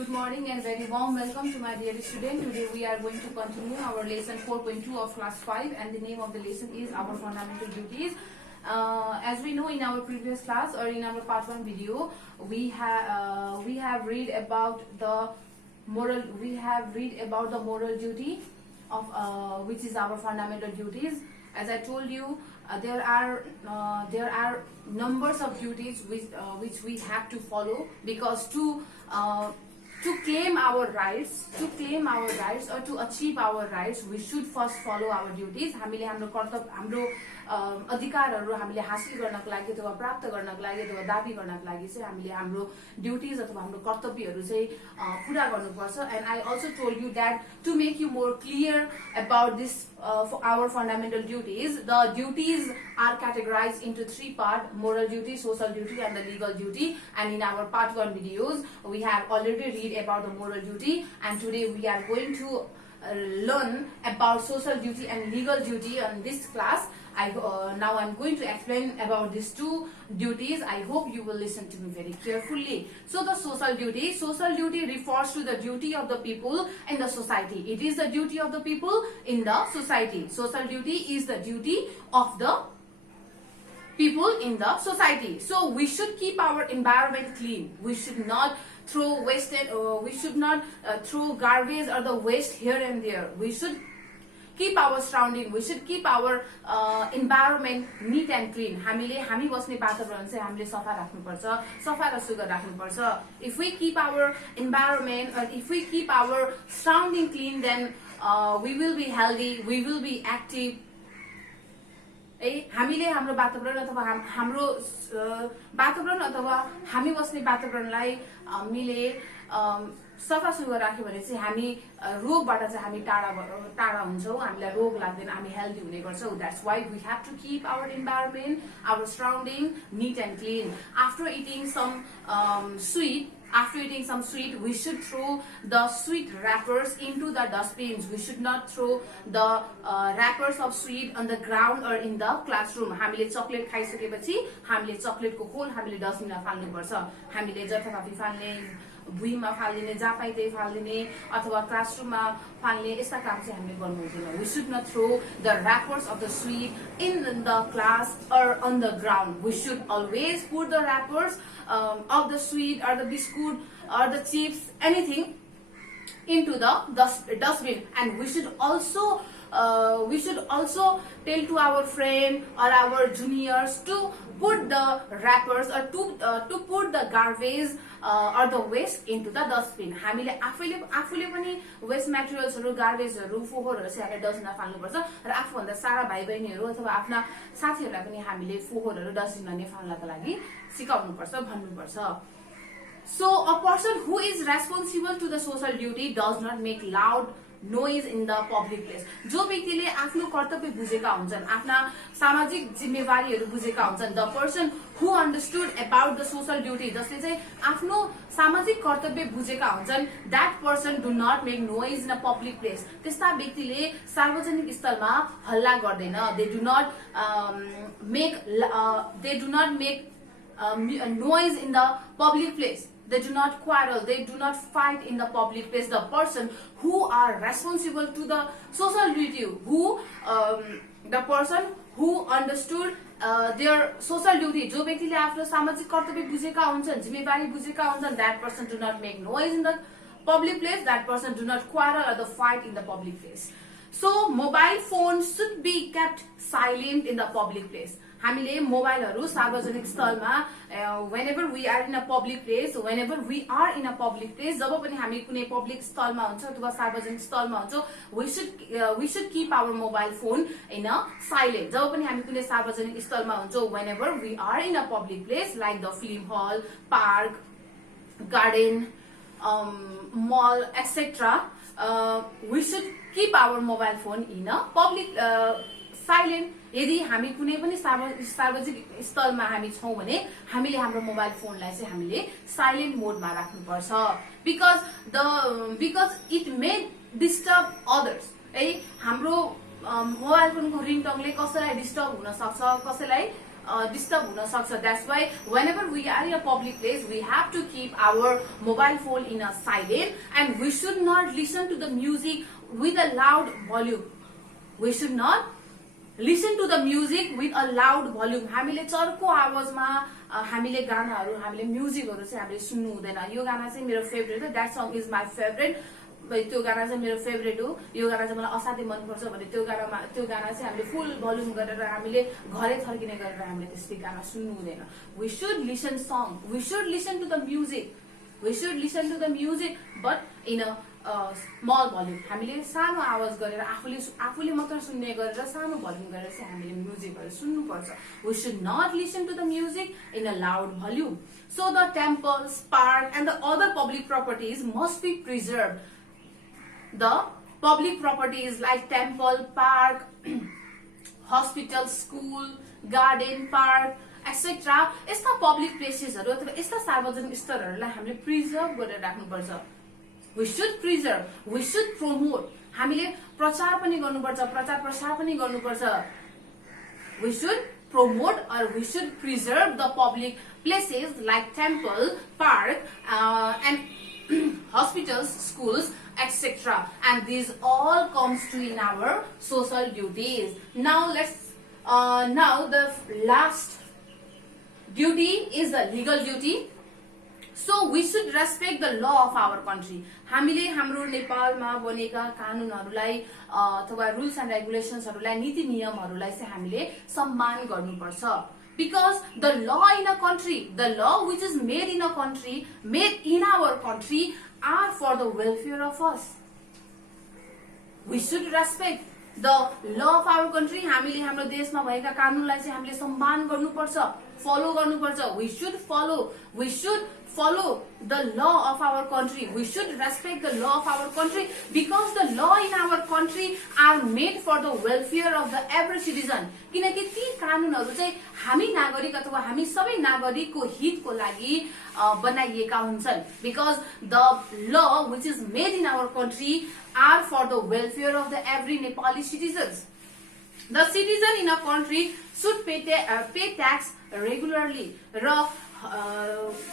Good morning and very warm welcome to my dear student. Today we are going to continue our lesson 4.2 of class 5 and the name of the lesson is our fundamental duties. As we know in our previous class or in our part 1 video, we have read about the moral duty of which is our fundamental duties. As I told you, there are numbers of duties which we have to follow, because to claim our rights or to achieve our rights, we should first follow our duties. हामीले हाम्रो कर्तव्य, हाम्रो अधिकारहरू हामीले हासिल गर्नको लागि अथवा प्राप्त गर्नको लागि अथवा दाबी गर्नको लागि चाहिँ हामीले हाम्रो ड्युटीज अथवा हाम्रो कर्तव्यहरू चाहिँ पूरा गर्नुपर्छ. And I also told you that to make you more clear about this our fundamental duties, the duties are categorized into 3 parts: moral duty, social duty and the legal duty. And in our part 1 videos we have already read about the moral duty, and today we are going to learn about social duty and legal duty in this class. Now I'm going to explain about these 2 duties. I hope you will listen to me very carefully. So the social duty refers to the duty of the people in the society. It is the duty of the people in the society. Social duty is the duty of the people in the society. So we should keep our environment clean. We should not throw we should not throw garbage or the waste here and there. We should keep our surrounding, we should keep our environment neat and clean. हामी बस्ने वातावरण चाहिँ हामीले सफा राख्नुपर्छ, सफा र सुग्घर राख्नुपर्छ. If we keep our environment or if we keep our surrounding clean, then we will be healthy, we will be active. हामीले हाम्रो वातावरण अथवा हाम्रो वातावरण अथवा हामी बस्ने वातावरणलाई हामीले सफा सुग्घर राख्यो भने चाहिँ हामी रोगबाट चाहिँ हामी टाढा हुन्छौं, हामीलाई रोग लाग्दैन, हामी हेल्दी हुने गर्छौं. That's why we have to keep our environment, our surrounding neat and clean. After eating some sweet, we should throw the sweet wrappers into the dustbins. We should not throw the wrappers of sweet on the ground or in the classroom. हामीले chocolate खाइसकेपछि हामीले चकलेटको खोल हामीले डस्टबिनमा फाल्नुपर्छ. हामीले जथाभावी फाल्ने, भुइँमा फाल्दिने, जहाँ पाए त्यही फाल्दिने अथवा क्लासरुममा फाल्ने यस्ता काम चाहिँ हामीले गर्नु हुँदैन. We should not throw the wrappers of the sweet in the class or on the ground. We should always put the wrappers of the sweet or the biscuit or the chips, anything, into the dustbin. And we should also tell to our friend or our juniors to put the wrappers or to put the garbage or the waste into the dustbin. हामीले आफूले पनि West मटेरियल्सहरु, गार्बेजहरु, फोहोरहरु चाहिँ हामीले डस्टबिनमा फाल्नुपर्छ र आफूभन्दा सारा भाइ बहिनीहरु अथवा आफ्ना साथीहरुलाई पनि हामीले फोहोरहरु डस्टबिनमा नै फाल्नका लागि सिकाउनुपर्छ, भन्नुपर्छ. So a person who is responsible to the social duty does not make loud noise in the public place. जो व्यक्तिले आफ्नो कर्तव्य बुझेका हुन्छन्, आफ्ना सामाजिक जिम्मेवारीहरु बुझेका हुन्छन्, the person who understood about the social duty, जसले चाहिँ आफ्नो सामाजिक कर्तव्य बुझेका हुन्छन्, that person do not make noise in a public place. त्यस्ता व्यक्तिले सार्वजनिक स्थलमा हल्ला गर्दैन. They do not make noise in the public place. They do not quarrel, they do not fight in the public place. The person who are responsible to the social duty, the person who understood their social duty, जो व्यक्तिले आफ्नो सामाजिक कर्तव्य बुझेका हुन्छन्, जिम्मेवारी बुझेका हुन्छन्, that person do not make noise in the public place, that person do not quarrel or the fight in the public place. So mobile phones should be kept silent in the public place. हामीले मोबाइलहरु सार्वजनिक स्थलमा whenever we are in a public place, जब पनि हामी कुनै public स्थलमा हुन्छ अथवा सार्वजनिक स्थलमा हुन्छ, we should keep our mobile phone in a silent. जब पनि हामी कुनै सार्वजनिक स्थलमा हुन्छ, whenever we are in a public place like the film hall, park, garden, mall, etc., we should keep our mobile phone in a public silent. यदि हामी कुनै पनि सार्वजनिक स्थलमा हामी छौं भने हामीले हाम्रो मोबाइल फोनलाई चाहिँ हामीले साइलेन्ट मोडमा राख्नुपर्छ, because it may disturb others. हाम्रो मोबाइल फोनको रिङटङले कसैलाई डिस्टर्ब हुन सक्छ, कसैलाई डिस्टर्ब हुन सक्छ. That's why whenever we are in a public place, we have to keep our mobile phone in a silent, and we should not listen to the music with a loud volume. We should not listen to the music with a loud volume. हामीले चर्को आवाजमा हामीले गानाहरू, हामीले म्युजिकहरू चाहिँ हामीले सुन्नु हुँदैन. यो गाना चाहिँ मेरो फेभरेट हो. That song is my favourite. त्यो गाना चाहिँ मेरो फेभरेट हो. यो गाना चाहिँ मलाई असाध्यै मनपर्छ भने त्यो गाना चाहिँ हामीले फुल भोल्युम गरेर हामीले घरै थर्किने गरेर हामीले त्यसरी गाना सुन्नु हुँदैन. We should listen song, we should listen to the music, we should listen to the music, but in a small volume. हामीले सानो आवाज गरेर आफूले मात्र सुन्ने गरेर सानो भोल्युम गरेर चाहिँ हामीले म्युजिकहरू सुन्नुपर्छ. We should not listen to the music in a loud volume. So the temples, park and the other public properties must be preserve. The public properties like temple, park, hospital, school, garden, park, etc. यस्ता public प्लेसेसहरू अथवा यस्ता सार्वजनिक स्थलहरूलाई हामीले preserve गरेर राख्नुपर्छ. We should preserve, we should promote. हामीले प्रचार पनि गर्नुपर्छ, प्रचार प्रसार पनि गर्नुपर्छ. We should promote or we should preserve the public places like temple, park, and hospitals, schools, etc. And these all comes to in our social duties. Now the last duty is the legal duty. So we should respect the law of our country. हामीले हाम्रो नेपालमा बनेका कानूनहरूलाई अथवा rules and रेगुलेसन्सहरूलाई, नीति नियमहरूलाई चाहिँ हामीले सम्मान गर्नुपर्छ. Because the law in a country, the law which is made in a country, made in our country, are for the welfare of us. We should respect the law of our country. हामीले हाम्रो देशमा भएका कानूनलाई चाहिँ हामीले सम्मान गर्नुपर्छ, follow गर्नुपर्छ. We should follow the law of our country. We should respect the law of our country because the law in our country are made for the welfare of the every citizen. किनकि ती कानूनहरू चाहिँ हामी नागरिक अथवा हामी सबै नागरिकको हितको लागि बनाइएका हुन्छन्. Because the law which is made in our country are for the welfare of the every Nepali citizens. The citizen in a country should pay tax regularly. र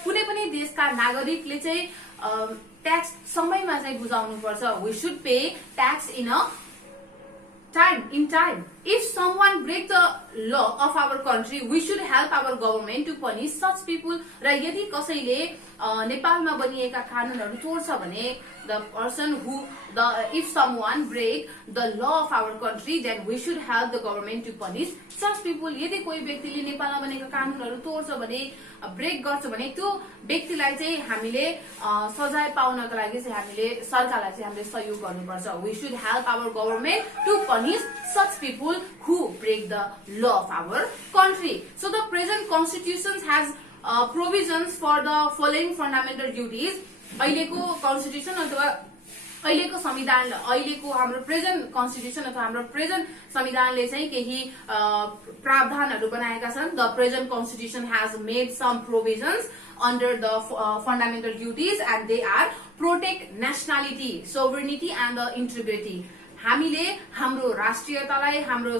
कुनै पनि देशका नागरिकले चाहिँ ट्याक्स समयमा चाहिँ बुझाउनु पर्छ. We should pay tax in time. If someone break the law of our country, we should help our government to punish such people. र यदि कसैले नेपालमा बनिएका कानूनहरू तोड्छ भने if someone break the law of our country, then we should help the government to punish such people. यदि कोही व्यक्तिले नेपालमा बनेका कानूनहरू तोड्छ भने, ब्रेक गर्छ भने त्यो व्यक्तिलाई चाहिँ हामीले सजाय पाउनको लागि चाहिँ हामीले सरकारलाई चाहिँ हामीले सहयोग गर्नुपर्छ. We should help our government to punish such people who break the law of our country. So the present constitution has provisions for the following fundamental duties. अहिलेको कन्स्टिट्युसन अथवा अहिलेको संविधान, अहिलेको हाम्रो प्रेजेन्ट कन्स्टिट्युसन अथवा हाम्रो प्रेजेन्ट संविधानले चाहिँ केही प्रावधानहरू बनाएका छन्. The present constitution has made some provisions under the fundamental duties, and they are protect nationality, sovereignty and the integrity. हामीले हाम्रो राष्ट्रियतालाई, हाम्रो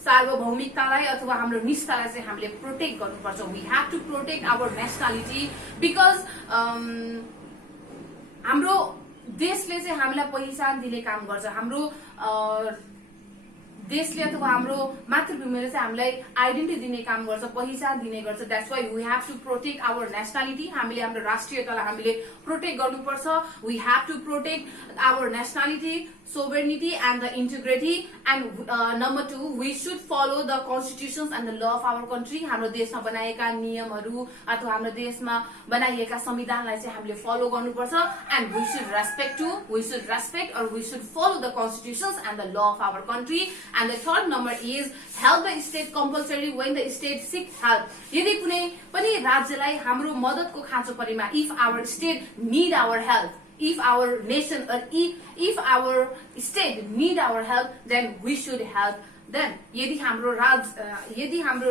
सार्वभौमिकतालाई अथवा हाम्रो निष्ठालाई चाहिँ हामीले प्रोटेक्ट गर्नुपर्छ. We have to protect our nationality because हाम्रो देशले चाहिँ हामीलाई पहिचान दिने काम गर्छ. हाम्रो देशले अथवा हाम्रो मातृभूमिले चाहिँ हामीलाई आइडेन्टिटी दिने काम गर्छ, पहिचान दिने गर्छ. That's why we have to protect our nationality. हामीले हाम्रो राष्ट्रियतालाई हामीले प्रोटेक्ट गर्नुपर्छ. We have to protect our nationality, sovereignty and the integrity. And number 2, we should follow the constitutions and the law of our country. हाम्रो देशमा बनाएका नियमहरू अथवा हाम्रो देशमा बनाइएका संविधानलाई चाहिँ हामीले फलो गर्नुपर्छ. And we should respect or we should follow the constitutions and the law of our country. And the third number is help the state compulsory when the state seeks help. यदि कुनै पनि राज्यलाई हाम्रो मद्दतको खाँचो परेमा, if our state need our help, if our nation or if our state need our help, then we should help them. यदि हाम्रो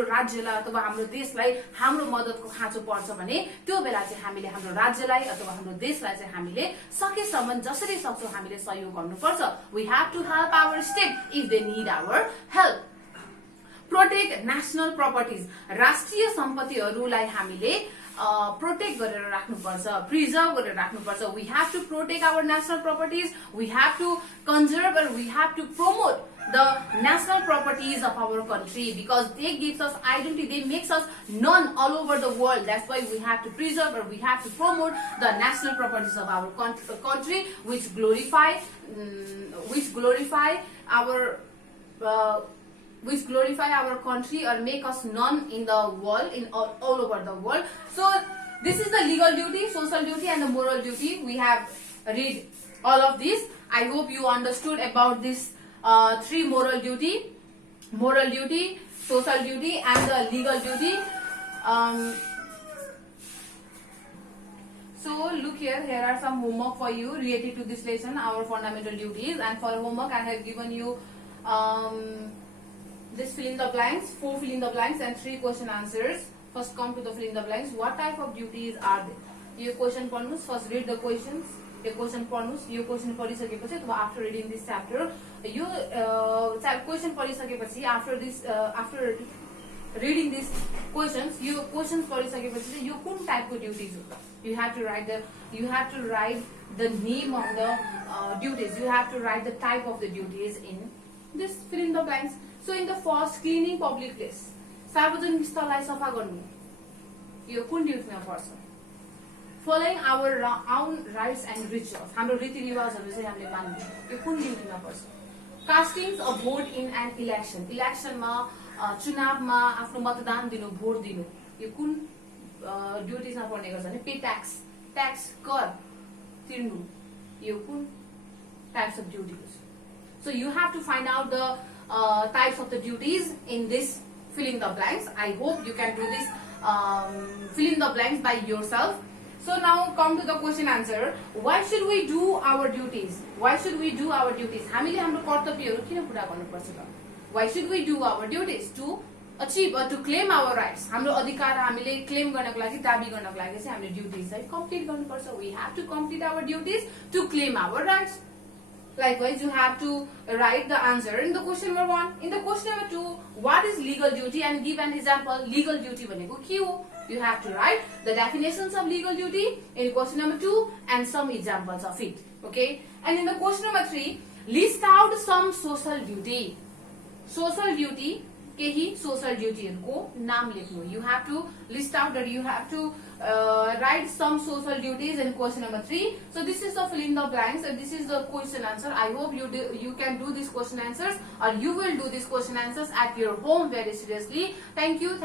राज्यलाई अथवा हाम्रो देशलाई हाम्रो मद्दतको खाँचो पर्छ भने त्यो बेला चाहिँ हामीले हाम्रो राज्यलाई अथवा हाम्रो देशलाई चाहिँ हामीले सकेसम्म जसरी सक्छौं हामीले सहयोग गर्नुपर्छ. We have to help our state if they need our help. Protect national properties, राष्ट्रिय सम्पत्तिहरूलाई हामीले प्रोटेक्ट गरेर राख्नुपर्छ, प्रिजर्भ गरेर राख्नुपर्छ. We have to protect our national properties, we have to conserve and we have to promote the national properties of our country, because they gives us identity, they makes us known all over the world. That's why we have to preserve or we have to promote the national properties of our country, which glorify our country or make us known in the world, in all over the world. So this is the legal duty, social duty and the moral duty. We have read all of this. I hope you understood about this three moral duty, social duty and the legal duty. So look here are some homework for you related to this lesson, our fundamental duties. And for homework I have given you this fill in the blanks, 4 fill in the blanks and 3 question answers. First come to the fill in the blanks. What type of duties are there? You question पढ्नुस्, first read the questions. यो question पढ्नुस्. यो question पढिसकेपछि अथवा after reading this chapter, यो question पढिसकेपछि after reading this questions, यो questions पढिसकेपछि चाहिँ यो कुन टाइपको ड्युटिज हो? You have to write the name of the duties. You have to write the type of the duties in this fill in the blanks. So in the first, cleaning public place, सार्वजनिक स्थललाई सफा गर्नु, यो कुन ड्युटीमा पर्छ? Following our own rights and rituals, हाम्रो रीतिरिवाजहरू चाहिँ हामीले मान्नु, यो कुन ड्युटीमा पर्छ? Casting a vote in an election, इलेक्सनमा चुनावमा आफ्नो मतदान दिनु, भोट दिनु, यो कुन ड्युटीजमा पर्ने गर्छ भने? पे ट्याक्स कर तिर्नु, यो कुन types of duties? So you have to find out the types of the duties in this fill in the blanks. I hope you can do this fill in the blanks by yourself. So now come to the question answer. Why should we do our duties? हामीले हाम्रो कर्तव्यहरू किन पूरा गर्नुपर्छ त? Why should we do our duties? To achieve or to claim our rights. हाम्रो अधिकार हामीले claim गर्नको लागि, दाबी गर्नको लागि चाहिँ हामीले ड्युटीज चाहिँ कम्प्लिट गर्नुपर्छ. We have to complete our duties to claim our rights. Likewise, you have to write the answer in the question number 1. In the question number 2, what is legal duty and give an example. Legal duty भनेको के हो? You have to write the definitions of legal duty in question number 2 and some examples of it. Okay? And in the question number 3, list out some social duty. Social duty, केही social dutyहरूको नाम लेख्नु. You have to list out that you have to write some social duties in question number 3. So this is the fill in the blanks and this is the question answer. I hope you can do these question answers or you will do these question answers at your home very seriously. Thank you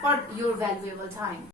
for your valuable time.